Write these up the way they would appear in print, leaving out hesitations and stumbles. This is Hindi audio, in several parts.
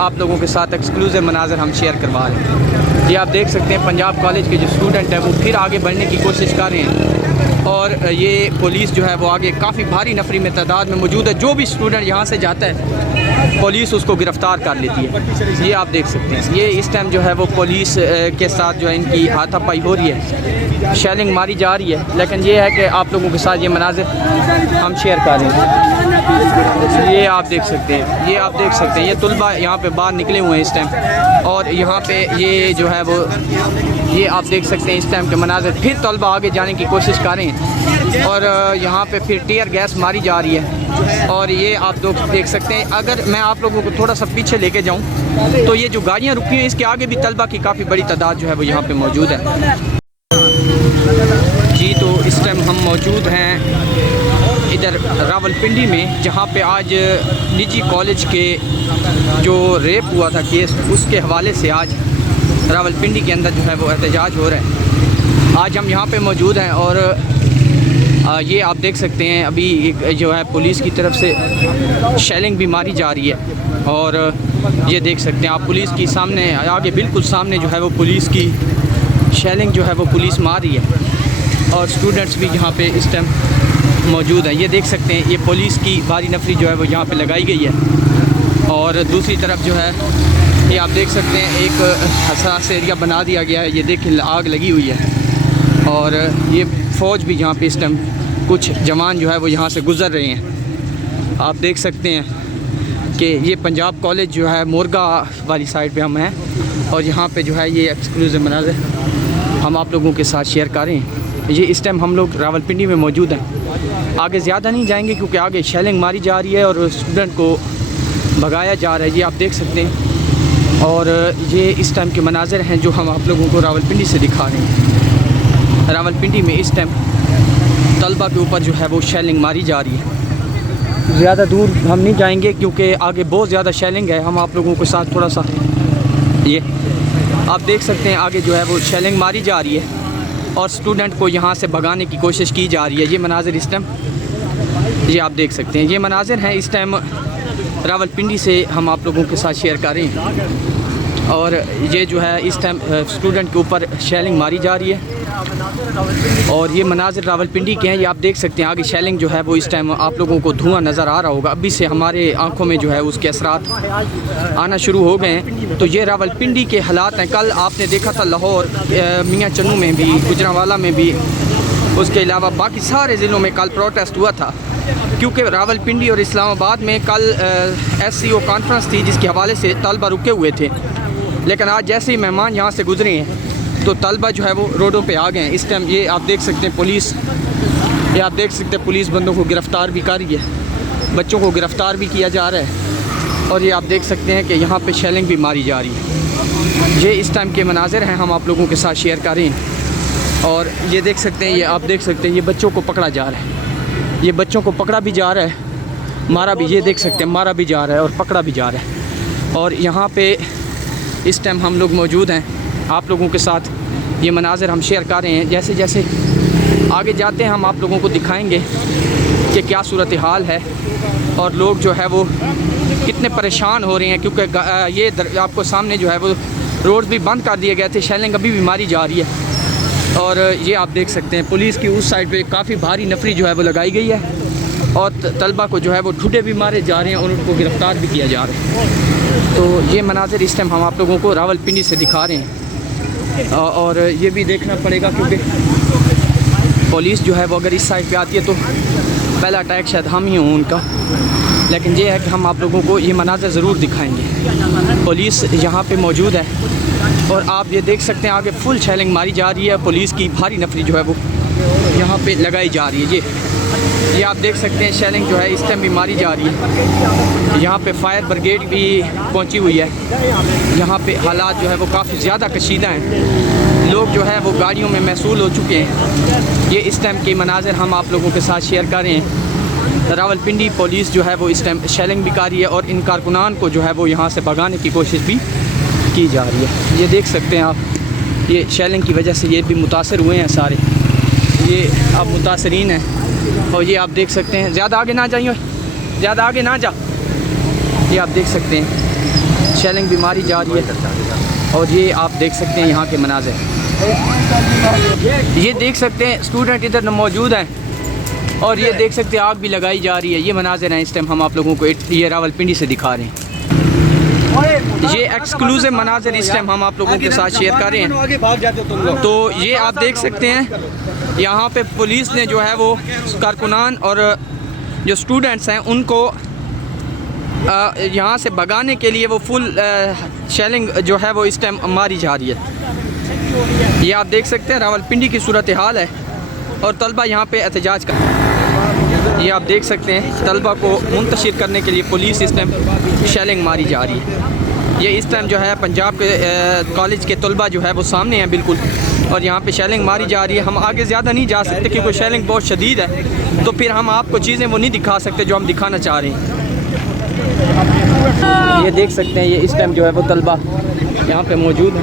आप लोगों के साथ एक्सक्लूसिव मनाज़र हम शेयर करवा रहे हैं। ये आप देख सकते हैं पंजाब कॉलेज के जो स्टूडेंट हैं वो फिर आगे बढ़ने की कोशिश कर रहे हैं और ये पुलिस जो है वो आगे काफ़ी भारी नफरी में तादाद में मौजूद है। जो भी स्टूडेंट यहाँ से जाता है पुलिस उसको गिरफ़्तार कर लेती है। ये आप देख सकते हैं, ये इस टाइम जो है वो पुलिस के साथ जो है इनकी हाथापाई हो रही है, शेलिंग मारी जा रही है। लेकिन ये है कि आप लोगों के साथ ये मनाज़िर हम शेयर कर रहे हैं। ये आप देख सकते हैं, ये आप देख सकते हैं, ये तुलबा यहाँ पे बाहर निकले हुए हैं इस टाइम और यहाँ पे ये जो है वो ये आप देख सकते हैं इस टाइम के मनाज़िर। फिर तलबा आगे जाने की कोशिश कर रहे हैं और यहाँ पे फिर टीयर गैस मारी जा रही है और ये आप लोग देख सकते हैं। अगर मैं आप लोगों को थोड़ा सा पीछे लेके जाऊँ तो ये जो गाड़ियाँ रुकी हैं इसके आगे भी तलबा की काफ़ी बड़ी तादाद जो है वो यहाँ पे मौजूद है। जी तो इस टाइम हम मौजूद हैं इधर रावलपिंडी में, जहाँ पे आज निजी कॉलेज के जो रेप हुआ था केस, उसके हवाले से आज रावलपिंडी के अंदर जो है वो एहतजाज हो रहा है। आज हम यहाँ पे मौजूद हैं और ये आप देख सकते हैं अभी एक जो है पुलिस की तरफ से शेलिंग भी मारी जा रही है और ये देख सकते हैं आप पुलिस की सामने आगे बिल्कुल सामने जो है वो पुलिस की शेलिंग जो है वो पुलिस मार रही है और स्टूडेंट्स भी यहाँ पे इस टाइम मौजूद हैं। ये देख सकते हैं ये पुलिस की भारी नफरी जो है वो यहाँ पे लगाई गई है और दूसरी तरफ जो है ये आप देख सकते हैं एक हसास एरिया बना दिया गया है। ये देखें आग लगी हुई है और ये फ़ौज भी यहाँ पे इस टाइम कुछ जवान जो है वो यहाँ से गुज़र रहे हैं। आप देख सकते हैं कि ये पंजाब कॉलेज जो है मोरगा वाली साइड पे हम हैं और यहाँ पे जो है ये एक्सक्लूसिव मनाज़िर हम आप लोगों के साथ शेयर कर रहे हैं। ये इस टाइम हम लोग रावलपिंडी में मौजूद हैं, आगे ज़्यादा नहीं जाएंगे क्योंकि आगे शेलिंग मारी जा रही है और स्टूडेंट को भगाया जा रहा है। ये आप देख सकते हैं और ये इस टाइम के मनाज़िर हैं जो हम आप लोगों को रावलपिंडी से दिखा रहे हैं। रावलपिंडी में इस टाइम तलबा के ऊपर जो है वो शेलिंग मारी जा रही है। ज़्यादा दूर हम नहीं जाएंगे क्योंकि आगे बहुत ज़्यादा शेलिंग है। हम आप लोगों के साथ थोड़ा सा ये आप देख सकते हैं आगे जो है वो शेलिंग मारी जा रही है और स्टूडेंट को यहाँ से भगाने की कोशिश की जा रही है। ये मनाज़िर इस टाइम ये आप देख सकते हैं, ये मनाज़िर हैं इस टाइम रावलपिंडी से हम आप लोगों के साथ शेयर कर रहे हैं और ये जो है इस टाइम स्टूडेंट के ऊपर शेलिंग मारी जा रही है और ये मनाज़िर रावलपिंडी के हैं। ये आप देख सकते हैं आगे शेलिंग जो है वो इस टाइम आप लोगों को धुआं नज़र आ रहा होगा, अभी से हमारे आंखों में जो है उसके असरात आना शुरू हो गए हैं। तो ये रावलपिंडी के हालात हैं। कल आपने देखा था लाहौर, मियाँ चन्नू में भी, गुजरांवाला में भी, उसके अलावा बाकी सारे ज़िलों में कल प्रोटेस्ट हुआ था क्योंकि रावलपिंडी और इस्लामाबाद में कल SCO कॉन्फ्रेंस थी जिसके हवाले से तलबा रुके हुए थे। लेकिन आज जैसे ही मेहमान यहाँ से गुजरे हैं तो तलबा जो है वो रोडों पे आ गए हैं। इस टाइम ये आप देख सकते हैं पुलिस, ये आप देख सकते हैं पुलिस बंदों को गिरफ़्तार भी कर रही है, बच्चों को गिरफ़्तार भी किया जा रहा है और ये आप देख सकते हैं कि यहाँ पे शेलिंग भी मारी जा रही है। ये इस टाइम के मनाज़िर हैं हम आप लोगों के साथ शेयर कर रहे हैं और ये देख सकते हैं, ये आप देख सकते हैं ये बच्चों को पकड़ा जा रहा है, ये बच्चों को पकड़ा भी जा रहा है, मारा भी, ये देख सकते हैं मारा भी जा रहा है और पकड़ा भी जा रहा है। और यहाँ पे इस टाइम हम लोग मौजूद हैं, आप लोगों के साथ ये मनाज़िर हम शेयर कर रहे हैं। जैसे जैसे आगे जाते हैं हम आप लोगों को दिखाएंगे कि क्या सूरत हाल है और लोग जो है वो कितने परेशान हो रहे हैं क्योंकि ये आपको सामने जो है वो रोड भी बंद कर दिए गए थे, शेलिंग अभी भी मारी जा रही है और ये आप देख सकते हैं पुलिस की उस साइड पे काफ़ी भारी नफरी जो है वो लगाई गई है और तलबा को जो है वो ठुडे भी मारे जा रहे हैं और उनको गिरफ़्तार भी किया जा रहा है। तो ये मनाज़िर इस टाइम हम आप लोगों को रावलपिंडी से दिखा रहे हैं और ये भी देखना पड़ेगा क्योंकि पुलिस जो है वो अगर इस साइड पे आती है तो पहला अटैक शायद हम ही हों उनका, लेकिन ये है कि हम आप लोगों को ये मनाज़िर ज़रूर दिखाएंगे। पुलिस यहाँ पे मौजूद है और आप ये देख सकते हैं आगे फुल शेलिंग मारी जा रही है, पुलिस की भारी नफरी जो है वो यहाँ पे लगाई जा रही है। ये आप देख सकते हैं शेलिंग जो है इस टाइम भी मारी जा रही है। यहाँ पे फायर ब्रिगेड भी पहुँची हुई है। यहाँ पे हालात जो है वो काफ़ी ज़्यादा कशीदा हैं, लोग जो है वो गाड़ियों में महसूल हो चुके हैं। ये इस टाइम के मनाज़िर हम आप लोगों के साथ शेयर कर रहे हैं। रावलपिंडी पुलिस जो है वो इस टाइम शेलिंग भी कर रही है और इन कारकुनान को जो है वो यहाँ से भगाने की कोशिश भी की जा रही है। ये देख सकते हैं आप, ये शेलिंग की वजह से ये भी मुतासर हुए हैं सारे, ये अब मुतासरीन हैं और ये आप देख सकते हैं, ज़्यादा आगे ना जाइए, ज़्यादा आगे ना जा, ये आप देख सकते हैं शेलिंग भी मारी जा रही है। और ये आप देख सकते हैं यहाँ के मनाज़िर, ये देख सकते हैं स्टूडेंट इधर मौजूद हैं और ये देख सकते हैं आग भी लगाई जा रही है। ये मनाज़िर हैं इस टाइम हम आप लोगों को ये रावलपिंडी से दिखा रहे हैं। ये एक्सक्लूसिव मनाज़िर इस टाइम हम आप लोगों के साथ शेयर कर रहे हैं। तो ये आप देख सकते हैं यहाँ पे पुलिस ने जो है वो कारकुनान और जो स्टूडेंट्स हैं उनको यहाँ से भगाने के लिए वो फुल शेलिंग जो है वो इस टाइम मारी जा रही है। ये आप देख सकते हैं रावलपिंडी की सूरत हाल है और तलबा यहाँ पे एहतजाज कर, ये आप देख सकते हैं तलबा को मुंतशिर करने के लिए पुलिस इस टाइम शेलिंग मारी जा रही है। ये इस टाइम जो है पंजाब के कॉलेज के तलबा जो है वो सामने हैं बिल्कुल, और यहाँ पे शेलिंग मारी जा रही है। हम आगे ज़्यादा नहीं जा सकते क्योंकि शेलिंग बहुत शदीद है, तो फिर हम आपको चीज़ें वो नहीं दिखा सकते जो हम दिखाना चाह रहे हैं। ये देख सकते हैं ये इस टाइम जो है वो तलबा यहाँ पे मौजूद है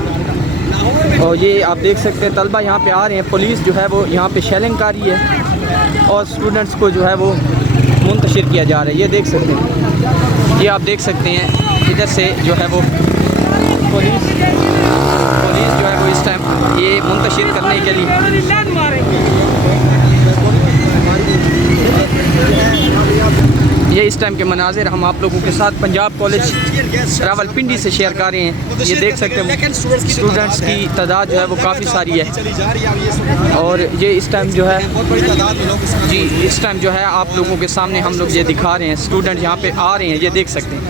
और ये आप देख सकते हैं तलबा यहाँ पे आ रहे हैं। पुलिस जो है वो यहाँ पे शेलिंग कर रही है और स्टूडेंट्स को जो है वो मुंतशिर किया जा रहा है। ये देख सकते हैं, ये आप देख सकते हैं इधर से जो है वो पुलिस जो है वो इस टाइम ये मुंतशिर करने के लिए ये इस टाइम के मनाज़िर हम आप लोगों के साथ पंजाब कॉलेज रावलपिंडी से शेयर कर रहे हैं। ये देख सकते हैं स्टूडेंट्स की तादाद जो है वो काफ़ी सारी है और ये इस टाइम जो है जी इस टाइम जो है आप लोगों के सामने हम लोग ये दिखा रहे हैं। स्टूडेंट यहाँ पे आ रहे हैं, ये देख सकते हैं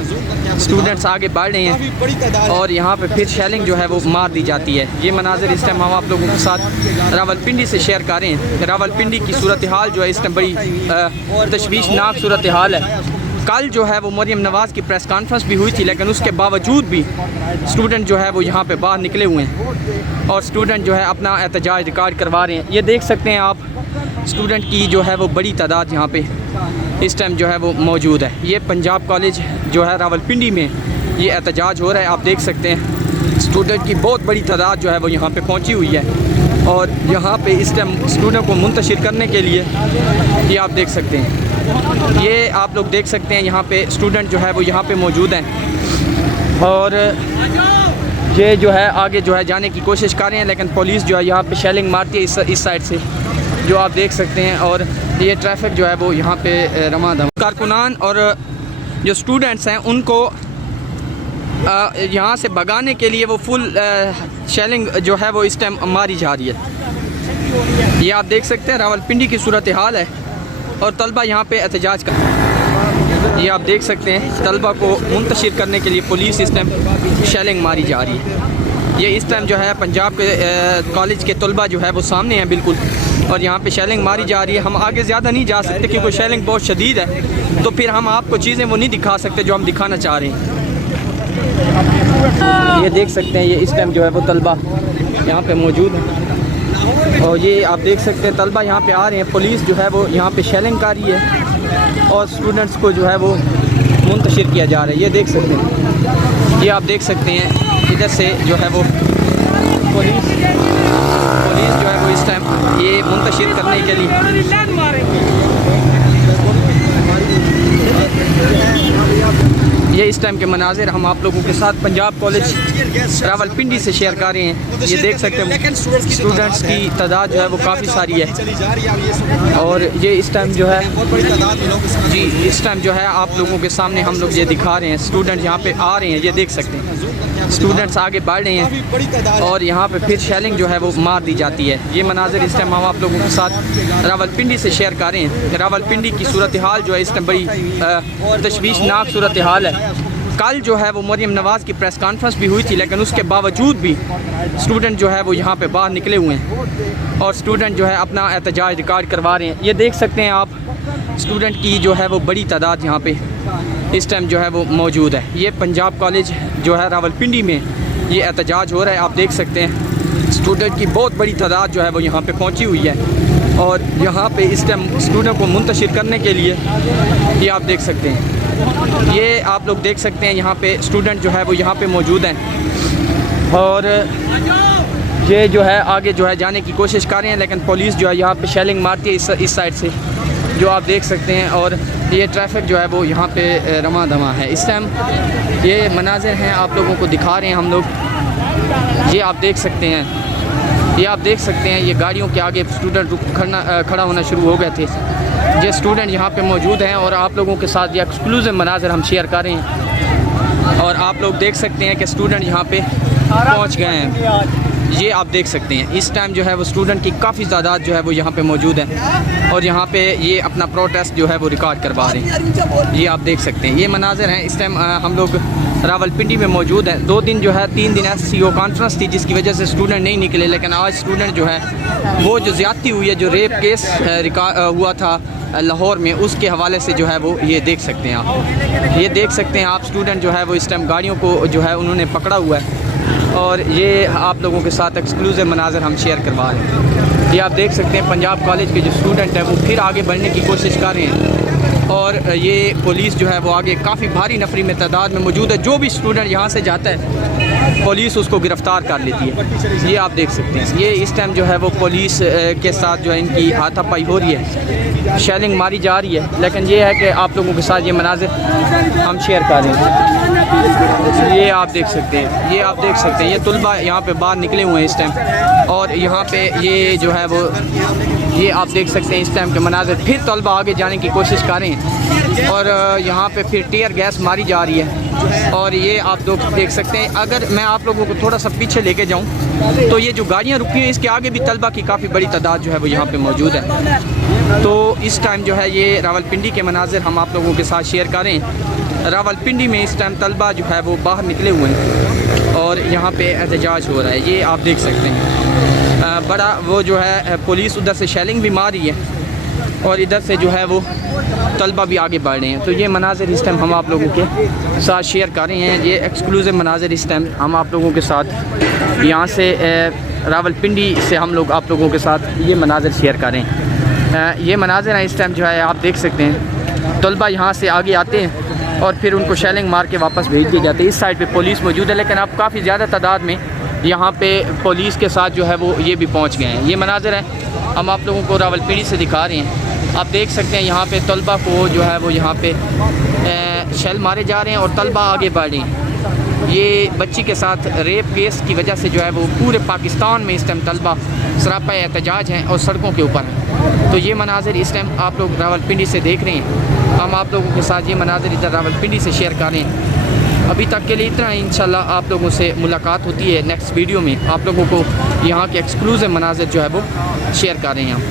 स्टूडेंट्स आगे बढ़ रहे हैं और यहाँ पे फिर शेलिंग जो है वो मार दी जाती है। ये मनाज़िर इस टाइम हम आप लोगों के साथ रावलपिंडी से शेयर कर रहे हैं। रावलपिंडी की सूरत हाल जो है इस टाइम बड़ी तशवीशनाक सूरत हाल है। कल जो है वो मरियम नवाज़ की प्रेस कॉन्फ्रेंस भी हुई थी, लेकिन उसके बावजूद भी स्टूडेंट जो है वो यहाँ पे बाहर निकले हुए हैं और स्टूडेंट जो है अपना एहतजाज रिकॉर्ड करवा रहे हैं। ये देख सकते हैं आप स्टूडेंट की जो है वो बड़ी तादाद यहाँ पे इस टाइम जो है वो मौजूद है। ये पंजाब कॉलेज जो है रावलपिंडी में ये एहतजाज हो रहा है। आप देख सकते हैं स्टूडेंट की बहुत बड़ी तादाद जो है वो यहाँ पे पहुँची हुई है और यहाँ पे इस टाइम स्टूडेंट को मुंतशिर करने के लिए ये आप देख सकते हैं, ये आप लोग देख सकते हैं यहाँ पे स्टूडेंट जो है वो यहाँ पे मौजूद हैं और ये जो है आगे जो है जाने की कोशिश कर रहे हैं, लेकिन पुलिस जो है यहाँ पे शेलिंग मारती है इस साइड से जो आप देख सकते हैं और ये ट्रैफिक जो है वो यहाँ पे रमादम। कारकुनान और जो स्टूडेंट्स हैं उनको यहाँ से भगाने के लिए वो फुल शेलिंग जो है वो इस टाइम मारी जा रही है। ये आप देख सकते हैं रावलपिंडी की सूरत हाल है और तलबा यहाँ पे एहतजाज कर, ये आप देख सकते हैं तलबा को मुंतशिर करने के लिए पुलिस इस टाइम शेलिंग मारी जा रही है। ये इस टाइम जो है पंजाब के कॉलेज के तलबा जो है वो सामने हैं बिल्कुल, और यहाँ पे शेलिंग मारी जा रही है। हम आगे ज़्यादा नहीं जा सकते क्योंकि शेलिंग बहुत शदीद है, तो फिर हम आपको चीज़ें वो नहीं दिखा सकते जो हम दिखाना चाह रहे हैं। ये देख सकते हैं ये इस टाइम जो है वो तलबा यहाँ पे मौजूद है और ये आप देख सकते हैं तलबा यहाँ पे आ रहे हैं। पुलिस जो है वो यहाँ पे शेलिंग कर रही है और स्टूडेंट्स को जो है वो मुंतशिर किया जा रहा है। ये देख सकते हैं, ये आप देख सकते हैं इधर से जो है वो पुलिस जो है वो इस टाइम ये मुंतशिर करने के लिए ये इस टाइम के मनाज़िर हम आप लोगों के साथ पंजाब कॉलेज रावलपिंडी से शेयर कर रहे हैं। ये देख सकते हैं स्टूडेंट्स की तादाद जो है वो काफ़ी सारी है और ये इस टाइम जो है जी इस टाइम जो है आप लोगों के सामने हम लोग ये दिखा रहे हैं। स्टूडेंट यहाँ पे आ रहे हैं, ये देख सकते हैं स्टूडेंट्स आगे बढ़ रहे हैं और यहाँ पे फिर शेलिंग जो है वो मार दी जाती है। ये मनाज़िर इस टाइम हम आप लोगों के साथ रावलपिंडी से शेयर कर रहे हैं। रावलपिंडी की सूरत हाल जो है इस टाइम बड़ी तशवीशनाक सूरत हाल है। कल जो है वो मरियम नवाज़ की प्रेस कॉन्फ्रेंस भी हुई थी, लेकिन उसके बावजूद भी स्टूडेंट जो है वो यहाँ पे बाहर निकले हुए हैं और स्टूडेंट जो है अपना एहतजाज रिकॉर्ड करवा रहे हैं। ये देख सकते हैं आप स्टूडेंट की जो है वो बड़ी तादाद यहाँ पे इस टाइम जो है वो मौजूद है। ये पंजाब कॉलेज जो है रावलपिंडी में ये एहतजाज हो रहा है। आप देख सकते हैं स्टूडेंट की बहुत बड़ी तादाद जो है वो यहाँ पे पहुँची हुई है और यहाँ पे इस टाइम स्टूडेंट को मुंतशिर करने के लिए ये आप देख सकते हैं, ये आप लोग देख सकते हैं यहाँ पे स्टूडेंट जो है वो यहाँ पे मौजूद हैं और ये जो है आगे जो है जाने की कोशिश कर रहे हैं, लेकिन पुलिस जो है यहाँ पे शेलिंग मारती है इस साइड से जो आप देख सकते हैं और ये ट्रैफिक जो है वो यहाँ पे रमा दमा है इस टाइम। ये मनाज़िर हैं आप लोगों को दिखा रहे हैं हम लोग। ये आप देख सकते हैं, ये आप देख सकते हैं, ये गाड़ियों के आगे स्टूडेंट खड़ा होना शुरू हो गए थे। ये स्टूडेंट यहाँ पे मौजूद हैं और आप लोगों के साथ ये एक्सक्लूसिव मनाज़िर हम शेयर कर रहे हैं। और आप लोग देख सकते हैं कि स्टूडेंट यहाँ पे पहुँच गए हैं। ये आप देख सकते हैं इस टाइम जो है वो स्टूडेंट की काफ़ी तादाद जो है वो यहाँ पे मौजूद है और यहाँ पे ये अपना प्रोटेस्ट जो है वो रिकॉर्ड करवा रहे हैं। ये आप देख सकते हैं, ये मनाज़िर हैं इस टाइम। हम लोग रावलपिंडी में मौजूद हैं। 2 दिन जो है 3 दिन SCO कॉन्फ्रेंस थी जिसकी वजह से स्टूडेंट नहीं निकले, लेकिन आज स्टूडेंट जो है वो जो ज़्यादती हुई है, जो रेप केस हुआ था लाहौर में, उसके हवाले से जो है वो ये देख सकते हैं आप। ये देख सकते हैं आप स्टूडेंट जो है वो इस टाइम गाड़ियों को जो है उन्होंने पकड़ा हुआ है और ये आप लोगों के साथ एक्सक्लूसिव मनाज़िर हम शेयर करवा रहे हैं। ये आप देख सकते हैं पंजाब कॉलेज के जो स्टूडेंट हैं वो फिर आगे बढ़ने की कोशिश कर रहे हैं और ये पुलिस जो है वो आगे काफ़ी भारी नफरी में तादाद में मौजूद है। जो भी स्टूडेंट यहाँ से जाता है पुलिस उसको गिरफ़्तार कर लेती है। ये आप देख सकते हैं, ये इस टाइम जो है वो पुलिस के साथ जो है इनकी हाथापाई हो रही है, शेलिंग मारी जा रही है। लेकिन ये है कि आप लोगों के साथ ये मनाज़िर हम शेयर कर रहे हैं। ये आप देख सकते हैं, ये आप देख सकते हैं, ये तुलबा यहाँ पे बाहर निकले हुए हैं इस टाइम और यहाँ पे ये जो है वो ये आप देख सकते हैं इस टाइम के मनाज़िर। फिर तलबा आगे जाने की कोशिश कर रहे हैं और यहाँ पे फिर टीयर गैस मारी जा रही है और ये आप लोग देख सकते हैं। अगर मैं आप लोगों को थोड़ा सा पीछे लेके जाऊँ तो ये जो गाड़ियाँ रुकी हैं इसके आगे भी तलबा की काफ़ी बड़ी तादाद जो है वो यहाँ पे मौजूद है। तो इस टाइम जो है ये रावलपिंडी के मनाज़िर हम आप लोगों के साथ शेयर कर रहे हैं। रावलपिंडी में इस टाइम तलबा जो है वो बाहर निकले हुए हैं और यहाँ पे एहतजाज हो रहा है। ये आप देख सकते हैं बड़ा वो जो है पुलिस उधर से शेलिंग भी मार रही है और इधर से जो है वो तलबा भी आगे बढ़ रहे हैं। तो ये मनाज़िर इस टाइम हम आप लोगों के साथ शेयर कर रहे हैं। ये एक्सक्लूसिव मनाज़िर इस टाइम हम आप लोगों के साथ यहाँ से रावलपिंडी से हम लोग आप लोगों के साथ ये मनाज़िर शेयर कर रहे हैं। ये मनाज़िर हैं इस टाइम जो है आप देख सकते हैं। तलबा यहाँ से आगे आते हैं और फिर उनको शेलिंग मार के वापस भेज दिए जाते हैं। इस साइड पे पुलिस मौजूद है लेकिन अब काफ़ी ज़्यादा तादाद में यहाँ पे पुलिस के साथ जो है वो ये भी पहुँच गए हैं। ये मनाज़िर हैं हम आप लोगों को रावलपिंडी से दिखा रहे हैं। आप देख सकते हैं यहाँ पे तलबा को जो है वो यहाँ पे शेल मारे जा रहे हैं और तलबा आगे बढ़ रहे हैं। ये बच्ची के साथ रेप केस की वजह से जो है वो पूरे पाकिस्तान में इस टाइम तलबा सरापा एहतजाज हैं और सड़कों के ऊपर हैं। तो ये मनाज़िर इस टाइम आप लोग रावलपिंडी से देख रहे हैं। हम आप लोगों के साथ ये मनाज़िर इधर रावलपिंडी से शेयर कर रहे हैं। अभी तक के लिए इतना ही। इंशाल्लाह आप लोगों से मुलाकात होती है नेक्स्ट वीडियो में। आप लोगों को यहाँ के एक्सक्लूसिव मनाज़िर जो है वो शेयर कर रहे हैं हम।